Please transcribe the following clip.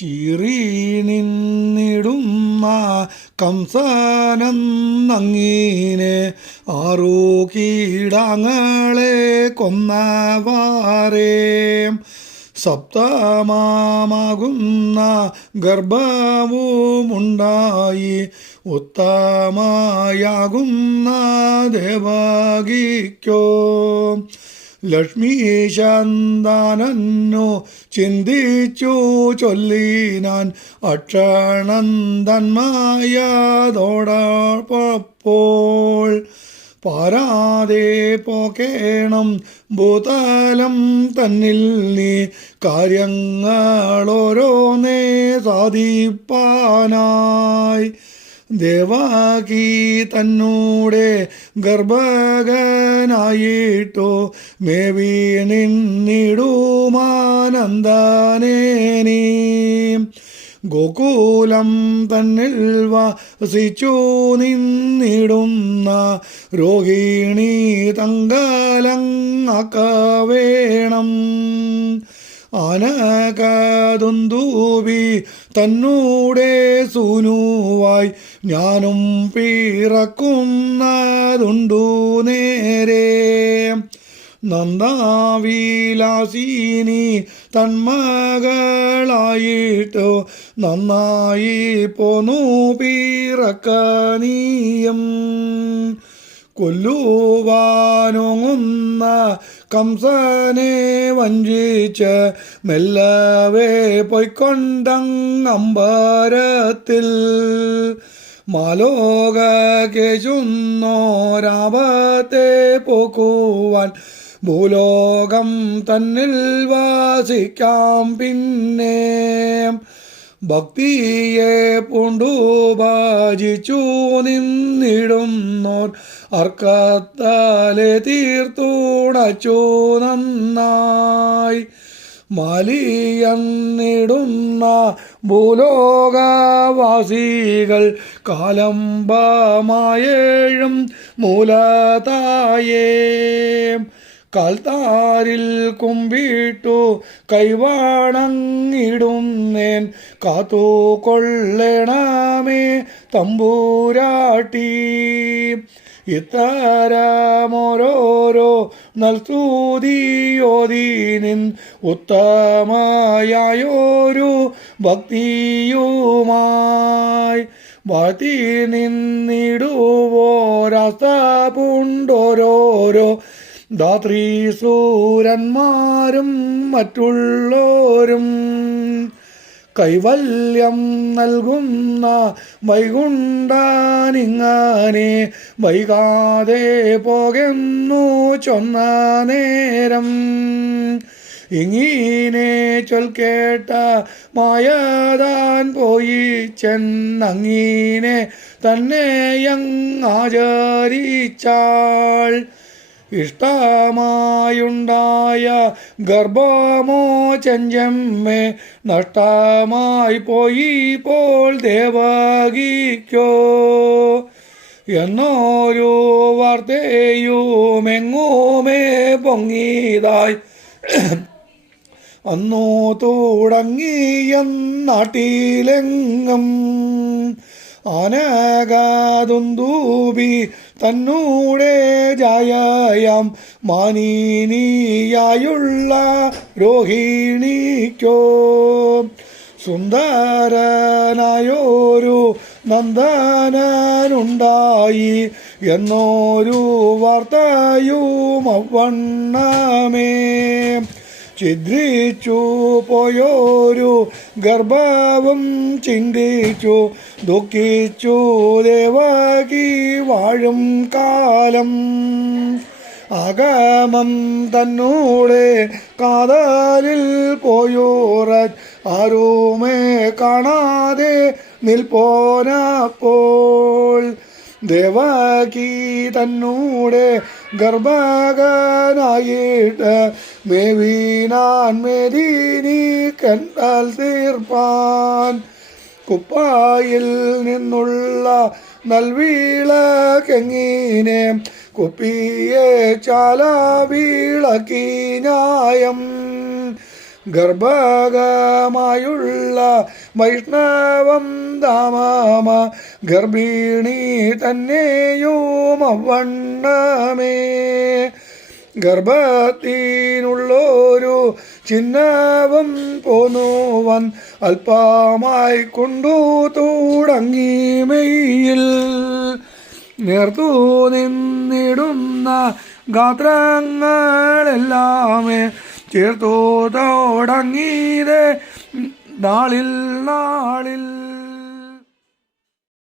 ചീറി നിന്നിടുന്ന കംസനെന്നങ്ങീനെ. ആറു കീടങ്ങളെ കൊന്നവാറേ. സപ്തമാകുന്ന ഗർഭവുമുണ്ടായി. ഉത്തമയാകുന്ന ദേവകിക്കോ ലക്ഷ്മി ശന്താനന്നു ചിന്തിച്ചു ചൊല്ലിനാൻ അക്ഷണന്തന്മായതോടപ്പോൾ പാരാതെ പോക്കേണം ഭൂതലം തന്നിൽ നീ കാര്യങ്ങളോരോന്നേ സാധിപ്പാനായി. ദേവാകി തന്നൂടെ ഗർഭകനായിട്ടോ മേവി നിന്നിടുമാനന്ദനേനീ. ഗോകുലം തന്നിൽ വസിച്ചു നിന്നിടുന്ന രോഹിണി തങ്കലങ്ങക്ക വേണം ആനകതുന്തൂവി തന്നൂടെ സൂനുവായി ഞാനും പിറക്കുന്നതുണ്ടു നേരെ. നന്ദാവിലാസിനി തന്മകളായിട്ടു നന്നായി പോന്നു പിറക്കനീയം. കൊല്ലുവാനൊങ്ങുന്ന കംസനെ വഞ്ചിച്ച് മെല്ലവേ പൊയ്ക്കൊണ്ടങ്ങമ്പരത്തിൽ. മാലോക കേശുന്നോരാപത്തെ പോക്കുവാൻ ഭൂലോകം തന്നിൽ വാസിക്കാം പിന്നെ. ഭക്തിയെ പൂണ്ടു ഭാജിച്ചു നിന്നിടുന്നോർ അർക്കത്താലെ തീർത്തുണച്ചു നന്നായി. മലിയന്നിടുന്ന ഭൂലോകവാസികൾ കാലംബമായേഴും മൂലതായേ. കാൽത്താരിൽ കുമ്പിട്ടു കൈവാണങ്ങിടുന്നേൻ കാത്തു കൊള്ളണമേ തമ്പൂരാട്ടി. ഇത്തരമോരോരോ നൽസൂതിയോദീനിൻ ഉത്തമയായൊരു ഭക്തിയുമായി. വാഴ്ത്തി നിന്നിടുവോരാസ്ത പുണ്ടോരോരോ ധാത്രീ സൂരന്മാരും മറ്റുള്ളോരും കൈവല്യം നൽകുന്ന വൈകുണ്ടാനിങ്ങനെ വൈകാതെ പോകുന്നു ചൊന്ന നേരം. ഇങ്ങനെ ചൊൽക്കേട്ട മായതാൻ പോയി ചെന്നങ്ങീനെ തന്നെയങ്ങാചരിച്ചാൾ ഇഷ്ടമായുണ്ടായ ഗർഭമോ ചഞ്ചമ്മേ നഷ്ടമായി പോയി പോൾ ദേവാഗിക്കോ. എന്നോരു വാർത്തയുമെങ്ങുമേ പൊങ്ങിയതായി. അന്നു തുടങ്ങിയെന്നാട്ടിലെങ്ങും ആനകാതുന്തൂപി തന്നൂടെ ജായം മാനീനിയായുള്ള രോഹിണിക്കോ. സുന്ദരനായോരു നന്ദനുണ്ടായി എന്നോരു വാർത്തയും അവണ്ണമേ. ഛിദ്രിച്ചു പോയോരു ഗർഭവും ചിന്തിച്ചു ദുഃഖിച്ചു ദേവകി വാഴും കാലം. അകമം തന്നൂടെ കാതലിൽ പോയോറ ആരുമേ കാണാതെ നിൽപ്പോനപ്പോൾ. ദേവകി തന്നൂടെ ഗർഭകനായിട്ട് മേവീനാൻ മേദീനി കണ്ടാൽ തീർപ്പാൻ. കുപ്പായിൽ നിന്നുള്ള നൽവീള കെങ്ങീനെ കുപ്പിയെ ചാല വീളക്കി ന്യായം. ഗർഭകമായുള്ള വൈഷ്ണവം ദാമാമ ഗർഭിണി തന്നെയോമവണ്ണമേ ഗർഭത്തിനുള്ളൊരു ചിഹ്നവും പോന്നുവൻ അല്പമായി കൊണ്ടു തുടങ്ങി മെയ്യിൽ. നേർത്തു നിന്നിടുന്ന ഗാത്രങ്ങളെല്ലാമേ ചേർത്തു തുടങ്ങിയത് നാളിൽ നാളിൽ.